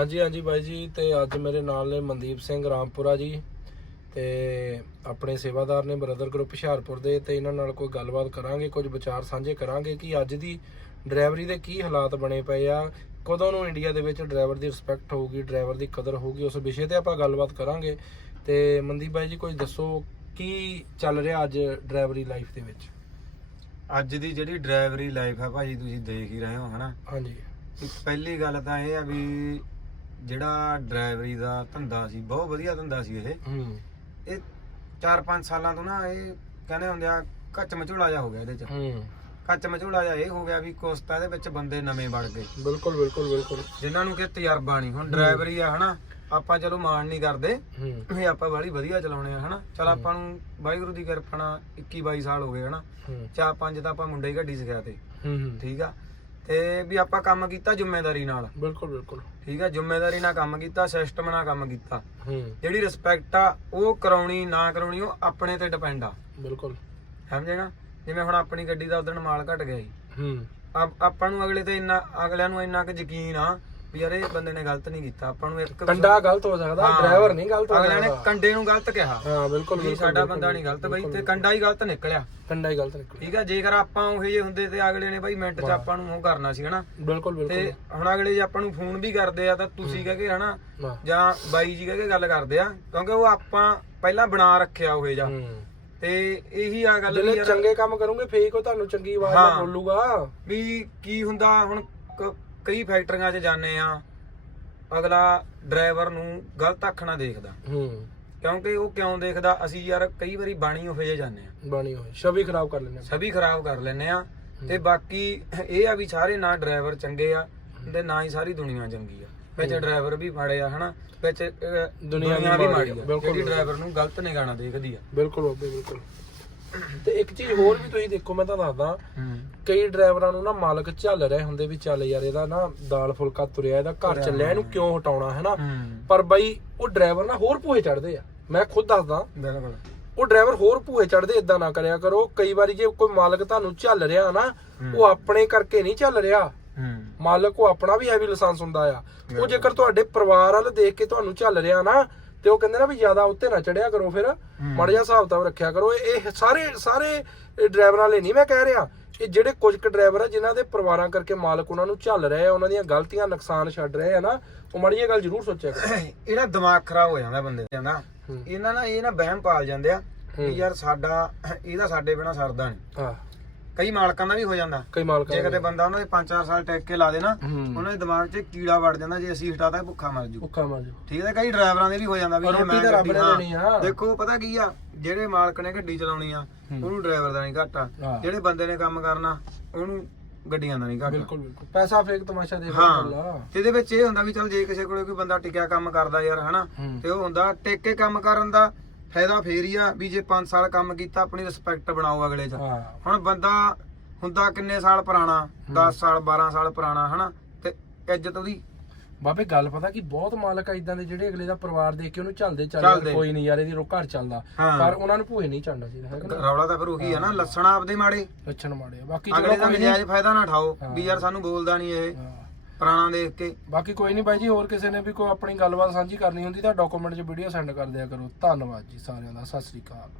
ਹਾਂਜੀ ਹਾਂਜੀ ਬਾਈ ਜੀ ਤੇ ਅੱਜ ਮੇਰੇ ਨਾਲ ਨੇ ਮਨਦੀਪ ਸਿੰਘ ਰਾਮਪੁਰਾ ਜੀ ਤੇ ਆਪਣੇ ਸੇਵਾਦਾਰ ਨੇ ਬ੍ਰਦਰ ਗਰੁੱਪ ਹੁਸ਼ਿਆਰਪੁਰ ਦੇ ਤੇ ਇਹਨਾਂ ਨਾਲ ਕੋਈ ਗੱਲਬਾਤ ਕਰਾਂਗੇ ਕੁਝ ਵਿਚਾਰ ਸਾਂਝੇ ਕਰਾਂਗੇ ਕਿ ਅੱਜ ਦੀ ਡਰਾਈਵਰੀ ਦੇ ਕੀ ਹਾਲਾਤ ਬਣੇ ਪਏ ਆ ਕਦੋਂ ਨੂੰ ਇੰਡੀਆ ਦੇ ਵਿੱਚ ਡਰਾਈਵਰ ਦੀ ਰਿਸਪੈਕਟ ਹੋਊਗੀ ਡਰਾਈਵਰ ਦੀ ਕਦਰ ਹੋਊਗੀ ਉਸ ਵਿਸ਼ੇ ਤੇ ਆਪਾਂ ਗੱਲਬਾਤ ਕਰਾਂਗੇ। ਤੇ ਮਨਦੀਪ ਬਾਈ ਜੀ ਕੁਝ ਦੱਸੋ ਕੀ ਚੱਲ ਰਿਹਾ ਅੱਜ ਡਰਾਈਵਰੀ ਲਾਈਫ ਦੇ ਵਿੱਚ? ਅੱਜ ਦੀ ਜਿਹੜੀ ਡਰਾਈਵਰੀ ਲਾਈਫ ਹੈ ਭਾਜੀ ਤੁਸੀਂ ਦੇਖ ਹੀ ਰਹੇ ਹੋ ਹਨਾ? ਹਾਂਜੀ। ਪਹਿਲੀ ਗੱਲ ਤਾਂ ਇਹ ਆ ਵੀ ਜਿਹੜਾ ਡਰਾਈਵਰੀ ਦਾ ਧੰਦਾ ਸੀ ਬਹੁਤ ਵਧੀਆ ਧੰਦਾ ਸੀ ਇਹ। ਹੂੰ। ਇਹ 4-5 ਸਾਲਾਂ ਤੋਂ ਨਾ ਇਹ ਕਹਿੰਦੇ ਹੁੰਦੇ ਆ ਕੱਚ ਮਝੋਲਾ ਜਾ ਹੋ ਗਿਆ ਇਹਦੇ ਚ। ਹੂੰ। ਕੱਚ ਮਝੋਲਾ ਜਾ ਇਹ ਹੋ ਗਿਆ ਵੀ ਕੁਛ ਤਾਂ ਇਹਦੇ ਵਿੱਚ ਬੰਦੇ ਨਵੇਂ ਵੜ ਗਏ। ਬਿਲਕੁਲ ਬਿਲਕੁਲ ਬਿਲਕੁਲ। ਜਿਨ੍ਹਾਂ ਨੂੰ ਕਿ ਤਜਰਬਾ ਨਹੀਂ ਹੁਣ ਡਰਾਈਵਰੀ ਆ ਹਨਾ? ਆਪਾਂ ਚਲੋ ਮਾਣ ਨਹੀਂ ਕਰਦੇ। ਵੀ ਆਪਾਂ ਬਾਲੀ ਵਧੀਆ ਚਲਾਉਣੇ ਆ ਹਨਾ? ਚਲ ਆਪਾਂ ਨੂੰ ਵਾਹਿਗੁਰੂ ਦੀ ਕਿਰਪਾ ਨਾਲ 21 22 ਸਾਲ ਹੋ ਗਏ ਹਨਾ? ਚਾਰ ਪੰਜ ਤਾਂ ਆਪਾਂ ਮੁੰਡੇ ਹੀ ਗੱਡੀ ਸਿਖਿਆ ਤੇ ਠੀਕ ਆ? ਤੇ ਵੀ ਆਪਾਂ ਕੰਮ ਕੀਤਾ ਜ਼ਿੰਮੇਵਾਰੀ ਨਾਲ। ਬਿਲਕੁਲ ਬਿਲਕੁਲ। ਠੀਕ ਆ ਜ਼ਿੰਮੇਵਾਰੀ ਨਾਲ ਕੰਮ ਕੀਤਾ ਸਿਸਟਮ ਨਾਲ ਕੰਮ ਕੀਤਾ। ਹੂੰ। ਜਿਹੜੀ ਰਿਸਪੈਕਟ ਆ ਉਹ ਕਰਾਉਣੀ ਨਾ ਕਰਾਉਣੀ ਉਹ ਆਪਣੇ ਤੇ ਡਿਪੈਂਡ ਆ। ਬਿਲਕੁਲ। ਸਮਝੇ ਨਾ? ਜਿਵੇਂ ਹੁਣ ਆਪਣੀ ਗੱਡੀ ਦਾ ਉਦੋਂ ਮਾਲ ਘਟ ਗਿਆ ਸੀ ਹੂੰ। ਆਪਾਂ ਨੂੰ ਅਗਲੇ ਤੇ ਇੰਨਾ ਅਗਲਿਆਂ ਨੂੰ ਇੰਨਾ ਕੁ ਯਕੀਨ ਆ ਵੀ ਯਾਰ ਇਹ ਬੰਦੇ ਨੇ ਗਲਤ ਨਹੀਂ ਕੀਤਾ ਆਪਾਂ ਨੂੰ ਇੱਕ ਕੰਡਾ ਗਲਤ ਹੋ ਸਕਦਾ ਹਾਂ। ਡਰਾਈਵਰ ਨਹੀਂ ਗਲਤ ਹੋ ਅਗਲਿਆਂ ਨੇ ਸਕਦਾ। ਕੰਡੇ ਨੂੰ ਗਲਤ ਕਿਹਾ। ਹਾਂ ਬਿਲਕੁਲ ਵੀ ਬਿਲਕੁਲ ਸਾਡਾ ਬੰਦਾ ਨਹੀਂ ਗਲਤ ਬਈ ਤੇ ਕੰਡਾ ਹੀ ਗਲਤ ਨਿਕਲਿਆ। ਕੰਡਾ ਹੀ ਗਲਤ ਨਿਕਲਿਆ। ਠੀਕ ਆ ਜੇਕਰ ਆਪਾਂ ਉਹ ਜਿਹੇ ਹੁੰਦੇ ਤੇ ਅਗਲੇ ਨੇ ਬਾਈ ਮਿੰਟ 'ਚ ਆਪਾਂ ਨੂੰ ਉਹ ਕਰਨਾ ਸੀ ਹਨਾ? ਬਿਲਕੁਲ ਤੇ ਬਿਲਕੁਲ। ਹੁਣ ਅਗਲੇ ਜੇ ਆਪਾਂ ਨੂੰ ਫੋਨ ਵੀ ਕਰਦੇ ਆ ਤਾਂ ਤੁਸੀਂ ਕਹਿ ਕੇ ਹਨਾ? ਹਾਂ ਜਾਂ ਬਾਈ ਜੀ ਕਹਿ ਕੇ ਗੱਲ ਕਰਦੇ ਆ ਕਿਉਂਕਿ ਉਹ ਆਪਾਂ ਪਹਿਲਾਂ ਬਣਾ ਰੱਖਿਆ ਉਹ ਜਿਹਾ। ਹੂੰ। ਤੇ ਇਹੀ ਆ ਗੱਲ ਵੀ ਜਿਹੜੇ ਯਾਰ ਚੰਗੇ ਕੰਮ ਕਰੋਗੇ ਫੇਕ ਉਹ ਤੁਹਾਨੂੰ ਚੰਗੀ ਆਵਾਜ਼ ਹਾਂ। ਨਾਲ ਬੋਲੂਗਾ। ਵੀ ਕੀ ਹੁੰਦਾ ਹੁਣ ਕ- ਕਈ ਫੈਕਟਰੀਆਂ 'ਚ ਜਾਂਦੇ ਆ ਅਗਲਾ ਡਰਾਈਵਰ ਨੂੰ ਗਲਤ ਅੱਖ ਨਾਲ ਦੇਖਦਾ। ਹੂੰ। ਕਿਉਂਕਿ ਉਹ ਕਿਉਂ ਦੇਖਦਾ? ਅਸੀਂ ਯਾਰ ਕਈ ਵਾਰੀ ਬਾਣੀ ਉਹ ਜਿਹੇ ਜਾਂਦੇ ਆ ਬਾਣੀ ਹੋਈ ਛਵੀ ਖਰਾਬ ਕਰ ਲੈਣੇ ਸਭੀ ਖਰਾਬ ਕਰ ਲੈਨੇ ਆ ਤੇ ਬਾਕੀ ਇਹ ਆ ਵੀ ਸਾਰੇ ਨਾ ਡਰਾਈਵਰ ਚੰਗੇ ਆ ਤੇ ਨਾ ਹੀ ਸਾਰੀ ਦੁਨੀਆ ਚੰਗੀ ਆ। ਵਿੱਚ ਡਰਾਈਵਰ ਵੀ ਮਾੜੇ ਆ ਹਨਾ? ਵਿੱਚ ਦੁਨੀਆ ਵੀ ਮਾੜੀ ਆ, ਆ। ਬਿਲਕੁਲ, ਜਿਹੜੀ ਡਰਾਈਵਰ ਨੂੰ ਗਲਤ ਨਿਗਾਣਾ ਦੇਖਦੀ ਆ। ਬਿਲਕੁਲ ਬਾਬੇ ਬਿਲਕੁਲ। ਤੇ ਇੱਕ ਚੀਜ਼ ਹੋਰ ਵੀ ਤੁਸੀਂ ਦੇਖੋ ਮੈਂ ਤੁਹਾਨੂੰ ਦੱਸਦਾ। ਕਈ ਡਰਾਈਵਰਾਂ ਨੂੰ ਨਾ ਮਾਲਕ ਝੱਲ ਰਹੇ ਹੁੰਦੇ ਵੀ ਚੱਲ ਯਾਰ ਇਹਦਾ ਨਾ ਦਾਲ ਫੁਲਕਾ ਤੁਰਿਆ ਇਹਦਾ ਘਰ ਚੱਲਿਆ ਇਹਨੂੰ ਕਿਉਂ ਹਟਾਉਣਾ ਹੈ। ਨਾ ਪਰ ਬਾਈ ਉਹ ਡਰਾਈਵਰ ਨਾ ਹੋਰ ਭੂਏ ਚੜਦੇ ਆ। ਮੈਂ ਖੁਦ ਦੱਸਦਾ। ਬਿਲਕੁਲ। ਉਹ ਡਰਾਈਵਰ ਹੋਰ ਭੂਏ ਚੜਦੇ ਇਦਾਂ ਨਾ ਕਰਿਆ ਕਰੋ। ਕਈ ਵਾਰੀ ਜੇ ਕੋਈ ਮਾਲਕ ਤੁਹਾਨੂੰ ਝੱਲ ਰਿਹਾ ਨਾ ਉਹ ਆਪਣੇ ਕਰਕੇ ਨਹੀਂ ਚੱਲ ਰਿਹਾ। ਮਾਲਕ ਕੋ ਆਪਣਾ ਵੀ ਹੈਵੀ ਲਾਇਸੈਂਸ ਹੁੰਦਾ ਆ। ਉਹ ਜੇਕਰ ਤੁਹਾਡੇ ਪਰਿਵਾਰ ਵਾਲ ਦੇਖ ਕੇ ਤੁਹਾਨੂੰ ਚੱਲ ਰਿਹਾ ਨਾ ਤੇ ਉਹ ਕਹਿੰਦੇ ਨਾ ਵੀ ਜ਼ਿਆਦਾ ਉੱਤੇ ਨਾ ਚੜਿਆ ਕਰੋ ਫਿਰ ਮਾੜਾ ਹਿਸਾਬ ਤਾਬ ਰੱਖਿਆ ਕਰੋ। ਇਹ ਇਹ ਸਾਰੇ ਸਾਰੇ ਡਰਾਈਵਰਾਂ ਲਈ ਨਹੀਂ ਮੈਂ ਕਹਿ ਰਿਹਾ ਇਹ ਜਿਹੜੇ ਕੁਝ ਕੁ ਡਰਾਈਵਰ ਆ ਜਿਨ੍ਹਾਂ ਦੇ ਪਰਿਵਾਰਾਂ ਕਰਕੇ ਮਾਲਕ ਉਹਨਾਂ ਨੂੰ ਝੱਲ ਰਹੇ ਆ ਉਹਨਾਂ ਦੀਆਂ ਗਲਤੀਆਂ ਨੁਕਸਾਨ ਛੱਡ ਰਹੇ ਆ ਨਾ ਉਹ ਮਾੜੀ ਜਿਹੀ ਗੱਲ ਜ਼ਰੂਰ ਸੋਚਿਆ ਕਰੋ। ਇਹਦਾ ਦਿਮਾਗ ਖਰਾਬ ਹੋ ਜਾਂਦਾ ਬੰਦੇ ਦਾ ਨਾ। ਇਹਨਾਂ ਨਾ ਇਹ ਨਾ ਵਹਿਮ ਪਾਲ ਜਾਂਦੇ ਆ। ਕਿ ਯਾਰ ਸਾਡਾ ਇਹਦਾ ਸਾਡੇ ਬਿਨਾ ਸਰਦਾ ਨਹੀਂ। ਹਾਂ। ਕਈ ਮਾਲਕਾਂ ਦਾ ਵੀ ਹੋ ਜਾਂਦਾ। ਕਈ ਮਾਲਕ ਜੇ ਕਦੇ ਬੰਦਾ ਉਹਨਾਂ ਦੇ 5-4 ਸਾਲ ਟੈਕ ਕੇ ਲਾ ਦੇ ਨਾ ਹੂੰ। ਉਹਨਾਂ ਦੇ ਦਿਮਾਗ 'ਚ ਕੀੜਾ ਵੜ ਜਾਂਦਾ ਜੇ ਅਸੀਂ ਹਟਾਤਾ ਇਹ ਭੁੱਖਾ ਮਰ ਜੂ ਭੁੱਖਾ ਮਰ ਜਾ ਠੀਕ ਹੈ ਕਈ ਡਰਾਈਵਰਾਂ ਦੇ ਵੀ ਹੋ ਜਾਂਦਾ ਵੀ ਪਰ ਜੇ ਰੋਟੀ ਮੈਂ ਤਾਂ ਰੱਬ ਗੱਡੀ- ਨੇ ਹਾਂ। ਦੇਣੀ ਆ। ਦੇਖੋ ਪਤਾ ਕੀ ਆ ਜਿਹੜੇ ਮਾਲਕ ਨੇ ਗੱਡੀ ਚਲਾਉਣੀ ਆ ਉਹਨੂੰ ਡਰਾਈਵਰ ਦਾ ਨਹੀਂ ਘਾਟਾ। ਹਾਂ। ਜਿਹੜੇ ਬੰਦੇ ਨੇ ਕੰਮ ਕਰਨਾ ਉਹਨੂੰ ਗੱਡੀਆਂ ਦਾ ਨਹੀਂ ਘਾਟਾ। ਬਿਲਕੁਲ ਬਿਲਕੁਲ। ਪੈਸਾ ਫੇਕ ਤਮਾਸ਼ਾ ਦੇ ਹਾਂ। ਤੇ ਇਹਦੇ ਵਿੱਚ ਇਹ ਹੁੰਦਾ ਵੀ ਚਲ ਜੇ ਕਿਸੇ ਕੋਲੇ ਕੋਈ ਬੰਦਾ ਟਿਕਿਆ ਕੰਮ ਕਰਦਾ ਯਾਰ ਹਨਾ? ਹੂੰ। ਤੇ ਉਹ ਹੁੰਦਾ ਟਿਕ ਕੇ ਕੰਮ ਕਰਨ ਦਾ ਫਾਇਦਾ ਫੇਰ ਹੀ ਆ ਵੀ ਜੇ 5 ਸਾਲ ਕੰਮ ਕੀਤਾ ਆਪਣੀ ਰਿਸਪੈਕਟ ਬਣਾਓ ਅਗਲੇ 'ਚ। ਹਾਂ। ਹੁਣ ਬੰਦਾ ਹੁੰਦਾ ਕਿੰਨੇ ਸਾਲ ਪੁਰਾਣਾ? 10 ਸਾਲ 12 ਸਾਲ ਪੁਰਾਣਾ ਹਨਾ? ਤੇ ਇੱਜ਼ਤ ਉਹਦੀ। ਬਾਬੇ ਗੱਲ ਪਤਾ ਕਿ ਬਹੁਤ ਮਾਲਕ ਆ ਇਦਾਂ ਦੇ ਜਿਹੜੇ ਅਗਲੇ ਦਾ ਪਰਿਵਾਰ ਦੇਖ ਕੇ ਉਹਨੂੰ ਚੱਲਦੇ ਚੱਲਦੇ। ਚੱਲਦੇ ਕੋਈ ਨਹੀਂ ਯਾਰ ਇਹਦੀ ਰੋ ਘਰ ਚੱਲਦਾ। ਹਾਂ। ਪਰ ਉਹਨਾਂ ਨੂੰ ਭੂਏ ਨਹੀਂ ਚੜਨਾ ਚਾਹੀਦਾ ਹੈਗਾ ਨਾ ਰੌਲਾ ਤਾਂ ਫਿਰ ਉਹੀ ਆ ਨਾ ਲੱਛਣਾ ਆਪਦੇ ਮਾੜੇ। ਲੱਛਣ ਮਾੜੇ ਆ। ਬਾਕੀ ਅਗਲੇ ਚਲੋ ਦਾ ਕੋਈ ਨਜਾਇਜ਼ ਨਹੀਂ ਫਾਇਦਾ ਨਾ ਉਠਾਓ ਹਾਂ। ਵੀ ਯਾਰ ਸਾਨੂੰ ਬੋਲਦਾ ਨਹੀਂ ਇਹ। ਹਾਂ। ਪੁਰਾਣਾ ਦੇਖ ਕੇ। ਬਾਕੀ ਕੋਈ ਨਹੀਂ ਬਾਈ ਜੀ, ਹੋਰ ਕਿਸੇ ਨੇ ਵੀ ਕੋਈ ਆਪਣੀ ਗੱਲਬਾਤ ਸਾਂਝੀ ਕਰਨੀ ਹੁੰਦੀ ਤਾਂ ਡਾਕੂਮੈਂਟ 'ਚ ਵੀਡੀਓ ਸੈਂਡ ਕਰ ਦਿਆ ਕਰੋ। ਧੰਨਵਾਦ ਜੀ ਸਾਰਿਆਂ ਦਾ, ਸਤਿ ਸ੍ਰੀ ਅਕਾਲ।